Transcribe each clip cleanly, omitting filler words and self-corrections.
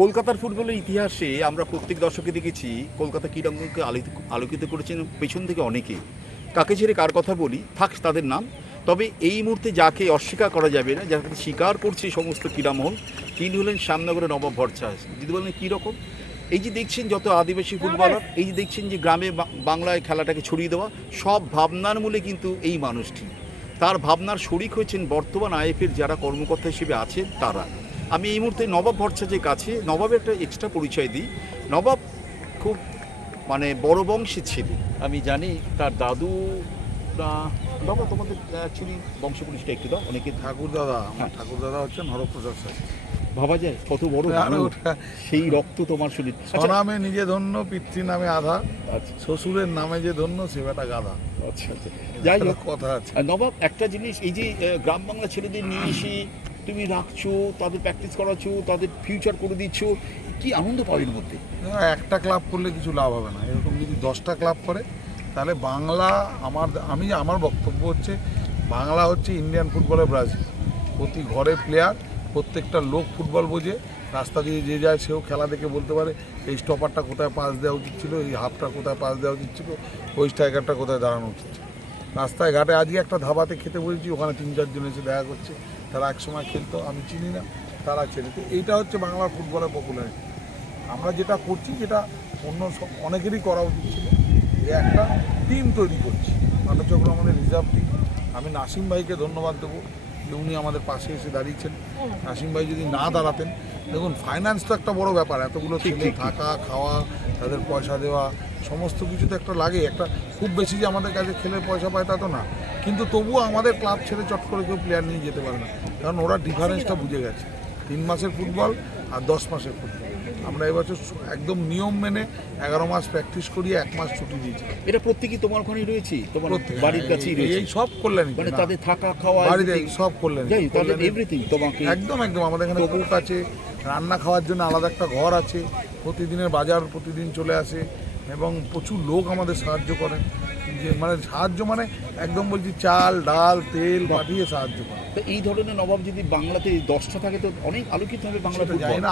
কলকাতার ফুটবলের ইতিহাসে আমরা প্রত্যেক দশকে দেখেছি কলকাতা ক্রীড়াঙ্গনকে আলোকিত করেছেন পেছন থেকে অনেকে। কাকে ছেড়ে কার কথা বলি থাক তাদের নাম, তবে এই মুহূর্তে যাকে অস্বীকার করা যাবে না, যাকে স্বীকার করছে সমস্ত ক্রীড়ামহল, তিনি হলেন শ্যামনগরের নবাব ভরছাস। যদি বলেন কীরকম, এই যে দেখছেন যত আদিবাসী ফুটবলার, এই যে দেখছেন যে গ্রামে বাংলায় খেলাটাকে ছড়িয়ে দেওয়া, সব ভাবনার মূলে কিন্তু এই মানুষটি। তার ভাবনার শরিক হয়েছেন বর্তমান আইএফের যারা কর্মকর্তা হিসেবে আছেন তারা। আমি এই মুহূর্তে নবাব ভরছাসের কাছে নবাবের একটা এক্সট্রা পরিচয় দিই। নবাব খুব বড় বংশের ছেলে। আমি জানি তার দাদু, বাবা তোমাদের অ্যাকচুয়ালি বংশ পরিচয়টা একটু দাও। অনেকে ঠাকুরদাদা, আমার ঠাকুরদাদা হচ্ছেন হরপ্রসাদ শাস্ত্রী। ভাবা যায় কত বড় সেই রক্ত তোমার শরীর। নামে নিজে ধন্য, পিতৃ নামে আধা, শ্বশুরের নামে যে ধন্য সে বেটা গাধা। আচ্ছা আচ্ছা, যাই হোক কথা আছে। নবাব, একটা জিনিস, এই যে গ্রাম বাংলা ছেলেদের নিয়ে এসে তুমি রাখছো, তাদের প্র্যাকটিস করাচ্ছো, তাদের ফিউচার করে দিচ্ছ, কি আনন্দ পাবেন মধ্যে? একটা ক্লাব করলে কিছু লাভ হবে না, এরকম যদি 10টা ক্লাব করে তাহলে বাংলা, আমার বক্তব্য হচ্ছে বাংলা হচ্ছে ইন্ডিয়ান ফুটবলের ব্রাজিল। প্রতি ঘরে প্লেয়ার, প্রত্যেকটা লোক ফুটবল বোঝে, রাস্তা দিয়ে যে যায় সেও খেলা দেখে বলতে পারে এই স্টপারটা কোথায় পাস দেওয়া উচিত ছিল, এই হাফটা কোথায় পাস দেওয়া উচিত ছিল, ওই স্ট্রাইকারটা কোথায় দাঁড়ানো উচিত ছিল। রাস্তায় ঘাটে আজকে একটা ধাবাতে খেতে বলেছি, ওখানে 3-4 জন এসে দেখা করছে, তারা একসময় খেলতো, আমি চিনি না, তারা ছেড়ে। তো এইটা হচ্ছে বাংলার ফুটবলের পপুলারিটি। আমরা যেটা করছি, যেটা অন্য অনেকেরই করা উচিত ছিল, একটা টিম তৈরি করছি, নাটচক্র আমাদের রিজার্ভ টিম। আমি নাসিম ভাইকে ধন্যবাদ দেবো যে উনি আমাদের পাশে এসে দাঁড়িয়েছেন। নাসিম ভাই যদি না দাঁড়াতেন, দেখুন ফাইন্যান্স তো একটা বড় ব্যাপার, এতগুলো ছেলে থাকা খাওয়া, তাদের পয়সা দেওয়া, সমস্ত কিছু তো একটা লাগে। একটা খুব বেশি যে আমাদের কাছে খেলে পয়সা পায় তা তো না, কিন্তু তবুও আমাদের ক্লাব ছেড়ে চট করে কেউ প্লেয়ার নিয়ে যেতে পারে না, কারণ ওরা ডিফারেন্সটা বুঝে গেছে। 3 মাসের ফুটবল আর 10 মাসের ফুটবল। আমরা এবছর একদম নিয়ম মেনে 11 মাস প্র্যাকটিস করিয়ে 1 মাস ছুটি দিয়েছি। এটা প্রত্যেকেই তোমার ওখানে রয়েছে, তোমার বাড়ির কাছেই রয়েছে, এই সব করলেন, তাদের থাকা খাওয়া বাড়িতে সব করলেন, এভরিথিং তোমাকে একদম আমাদের এখানে কুক আছে, রান্না খাওয়ার জন্য আলাদা একটা ঘর আছে, প্রতিদিনের বাজার প্রতিদিন চলে আসে, এবং প্রচুর লোক আমাদের সাহায্য করেন। যে সাহায্য একদম বলছি, চাল ডাল তেল পাঠিয়ে সাহায্য করে। তো এই ধরনের নবাব যদি বাংলাতে 10টা থাকে তো অনেক আলোকিত হবে বাংলা। জানি না,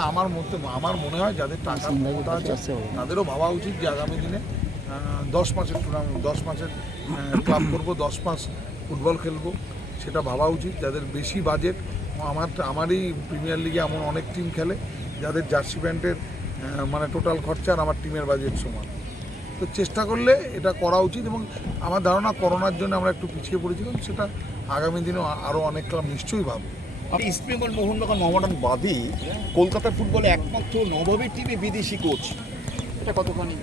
আমার মনে হয় যাদের টাকার ক্ষমতা আছে তাদেরও ভাবা উচিত যে আগামী দিনে 10 মাসের টুর্নামেন্ট, 10 মাসের ক্লাব করবো, 10 মাস ফুটবল খেলবো, সেটা ভাবা উচিত। যাদের বেশি বাজেট, আমারই প্রিমিয়ার লিগে এমন অনেক টিম খেলে যাদের জার্সি প্যান্টের টোটাল খরচা আর আমার টিমের বাজেট সমান। তো চেষ্টা করলে এটা করা উচিত, এবং আমার ধারণা করোনার জন্য আমরা একটু পিছিয়ে পড়েছিলাম, সেটা আগামী দিনেও আরও অনেক ক্লাব নিশ্চয়ই ভাববে। ইস্ট বেঙ্গল, মোহনবাগান, মোহামেডান বাদে কলকাতার ফুটবলে একমাত্র নবাবের টিমে বিদেশি কোচ, এটা কতখানি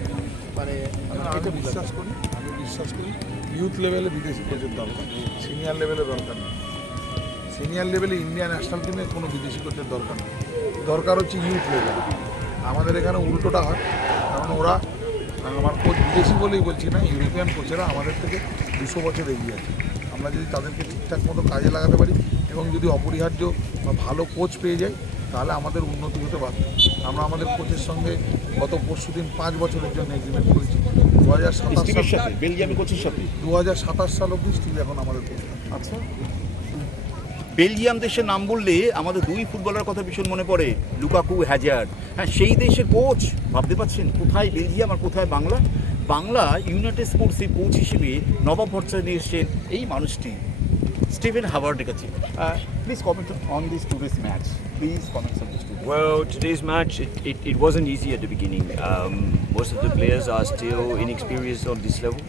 আমি বিশ্বাস করি ইউথ লেভেলে বিদেশি কোচের দরকার, সিনিয়র লেভেলে দরকার নেই। সিনিয়র লেভেলে ইন্ডিয়ান ন্যাশনাল টিমে কোনো বিদেশি কোচের দরকার নেই, দরকার হচ্ছে ইউথ লেভেলে। আমাদের এখানে উল্টোটা হয়, কারণ ওরা, আমার কোচ বিদেশি বলেই বলছি না, ইউরোপিয়ান কোচেরা আমাদের থেকে 200 বছর এগিয়ে আছে। আমরা যদি তাদেরকে ঠিকঠাক মতো কাজে লাগাতে পারি এবং যদি অপরিহার্য বা ভালো কোচ পেয়ে যাই, তাহলে আমাদের উন্নতি হতে পারে। আমরা আমাদের কোচের সঙ্গে গত পরশুদিন 5 বছরের জন্য এগ্রিমেন্ট করেছি। 2027 সাল অবধি স্টিল এখন আমাদের কোচ। আচ্ছা, বেলজিয়াম দেশের নাম বললে আমাদের 2 ফুটবলার কথা ভীষণ মনে পড়ে, লুকাকু, হ্যাজার্ড। হ্যাঁ, সেই দেশের কোচ, ভাবতে পারছেন কোথায় বেলজিয়াম আর কোথায় বাংলা। বাংলা ইউনাইটেড স্পোর্টসের কোচ হিসেবে নবাব ভরছাস নিয়ে এসেছেন এই মানুষটি, স্টিভেন হাওয়ার্ডের কাছে। Please comment on this today's match, please comment on this today. Well, today's match, it wasn't easy at the beginning. Most of the players are still inexperienced on this level.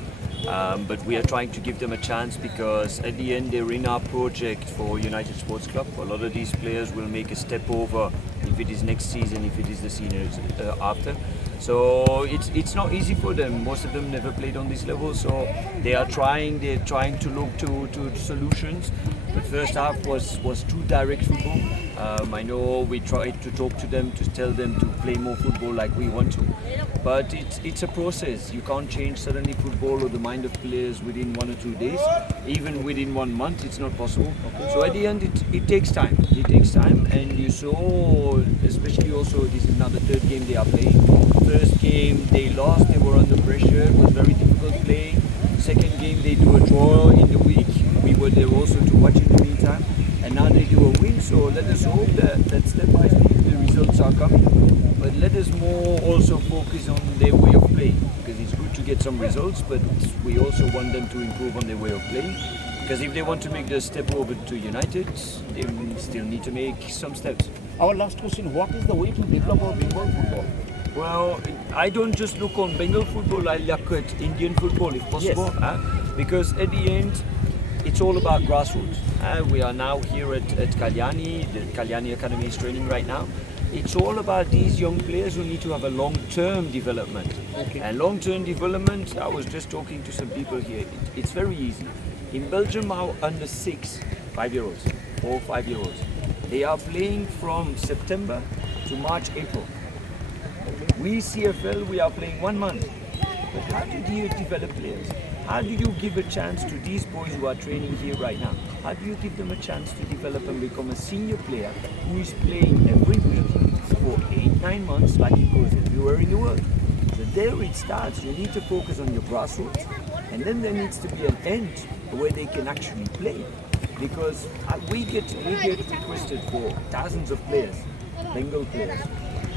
But we are trying to give them a chance, because at the end they're in our project for United Sports Club. A lot of these players will make a step over, if it is next season, if it is the seniors after. So it's not easy for them. Most of them never played on this level, so they're trying to look to solutions. But first half was too direct football. I know we tried to talk to them, to tell them to play more football like we want to, but it's a process. You can't change suddenly football or the mind of players within 1 or 2 days. Even within 1 month, it's not possible. So at the end, it takes time. It takes time, and you saw, especially also, this is now the 3rd game they are playing. First game they lost, they were under pressure, it was very difficult playing. Second game they do a draw in the week. We were there also to watch in the meantime, and now they do a win. So let us hope that step by step the results are coming. let us more also focus on their way of playing, because it's good to get some results, but we also want them to improve on their way of playing. Because if they want to make the step over to United, they still need to make some steps. Our last question, what is the way to develop our Bengal football? Well, I don't just look on Bengal football, I look at Indian football if possible. Yes. Because at the end, it's all about grassroots. We are now here at Kalyani, the Kalyani Academy is training right now. It's all about these young players who need to have a long-term development. Okay. And long-term development, I was just talking to some people here, it's very easy. In Belgium, our under 6, 5-year-olds, 4, 5-year-olds, they are playing from September to March, April. We CFL, we are playing 1 month. But how do you develop players? How do you give a chance to these boys who are training here right now? How do you give them a chance to develop and become a senior player who is playing every week for 8-9 months like he goes everywhere in the world? So there it starts. You need to focus on your grassroots, and then there needs to be an end where they can actually play. Because we get requested for thousands of players, Bengal players,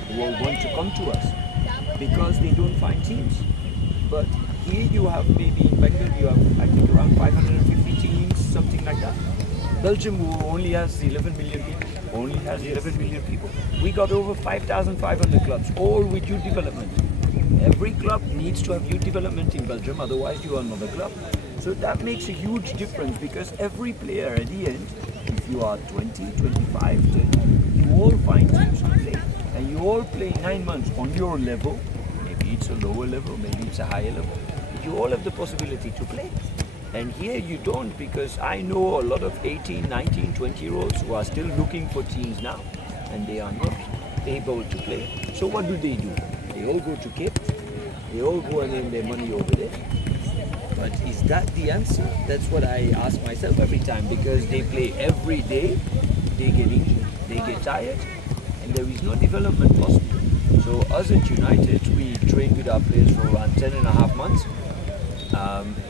who all want to come to us because they don't find teams. But here you have, maybe in Bengal, you have, I think, around 550 teams, something like that. Belgium, who only has 11 million people, We got over 5,500 clubs, all with youth development. Every club needs to have youth development in Belgium, otherwise you are another club. So that makes a huge difference, because every player at the end, if you are 20, 25, 30, you all find teams to play. And you all play 9 months on your level. Maybe it's a lower level, maybe it's a higher level. You all have the possibility to play. And here you don't, because I know a lot of 18, 19, 20-year-olds who are still looking for teams now, and they are not able to play. So what do? They all go to Cape, they all go and earn their money over there. But is that the answer? That's what I ask myself every time, because they play every day, they get injured, they get tired, and there is no development possible. So us at United, we trained with our players for around 10.5 months.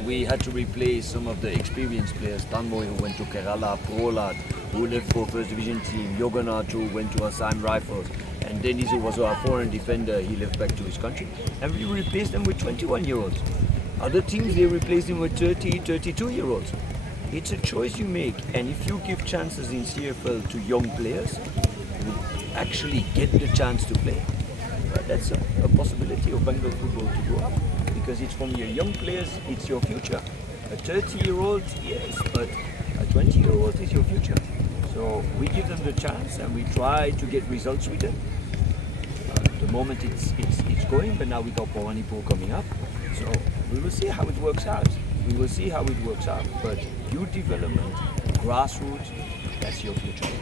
We had to replace some of the experienced players. Tanmoy, who went to Kerala, Prolad, who left for first division team, Yoganath, who went to Assam Rifles, and Dennis, who was our foreign defender, he left back to his country. And we replaced them with 21-year-olds. Other teams, they replace them with 30, 32-year-olds. It's a choice you make, and if you give chances in CFL to young players, you actually get the chance to play. That's a possibility of Bengal football to go up, because it's from your young players, it's your future. A 30-year-old, yes, but a 20-year-old is your future. So we give them the chance, and we try to get results with them. The moment it's going, but now we got Pawanipur coming up. So we will see how it works out. But youth development, grassroots, that's your future.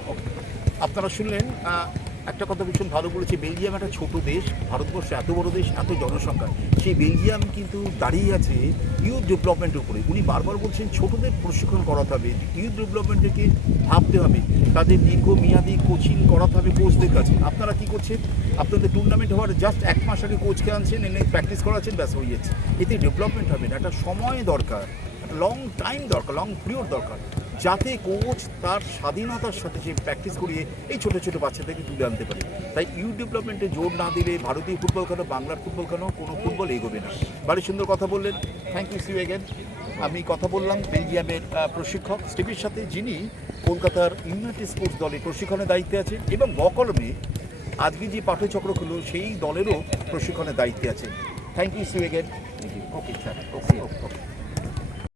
আপনারা শুনলেন, একটা কথা ভীষণ ভালো বলেছে, Belgium একটা ছোট দেশ, ভারতবর্ষ এত বড় দেশ, এত জনসংখ্যা, সেই বেলজিয়াম কিন্তু দাঁড়িয়ে আছে ইউথ ডেভেলপমেন্টের উপরে। উনি বারবার বলছেন ছোটদের প্রশিক্ষণ করাতে হবে, ইউথ ডেভেলপমেন্টকে ভাবতে হবে, তাদের দীর্ঘমেয়াদী কোচিং করাতে হবে কোচদের কাছে। আপনারা কী করছেন? আপনাদের টুর্নামেন্ট হওয়ার জাস্ট 1 মাস আগে কোচকে আনছেন, এনে প্র্যাকটিস করাচ্ছেন, ব্যাস হয়ে যাচ্ছে। এতে ডেভেলপমেন্ট হবে না, একটা সময় দরকার, একটা লং টাইম দরকার, লং পিরিয়ড দরকার, যাতে কোচ তার স্বাধীনতার সাথে সে প্র্যাকটিস করিয়ে এই ছোটো ছোটো বাচ্চাদেরকে তুলে আনতে পারে। তাই ইউথ ডেভেলপমেন্টে জোর না দিলে ভারতীয় ফুটবল কেন, বাংলার ফুটবল কেন, কোনো ফুটবল এগোবে না। ভারী সুন্দর কথা বললেন, thank you, see you again. আমি কথা বললাম বেলজিয়ামের প্রশিক্ষক স্টিভের সাথে, যিনি কলকাতার ইউনাইটেড স্পোর্টস দলের প্রশিক্ষণের দায়িত্বে আছেন, এবং বকলমে আজকে যে পাঠচক্র হলো সেই দলেরও প্রশিক্ষণের দায়িত্বে আছেন। Thank you, see you again. Okay sir, okay.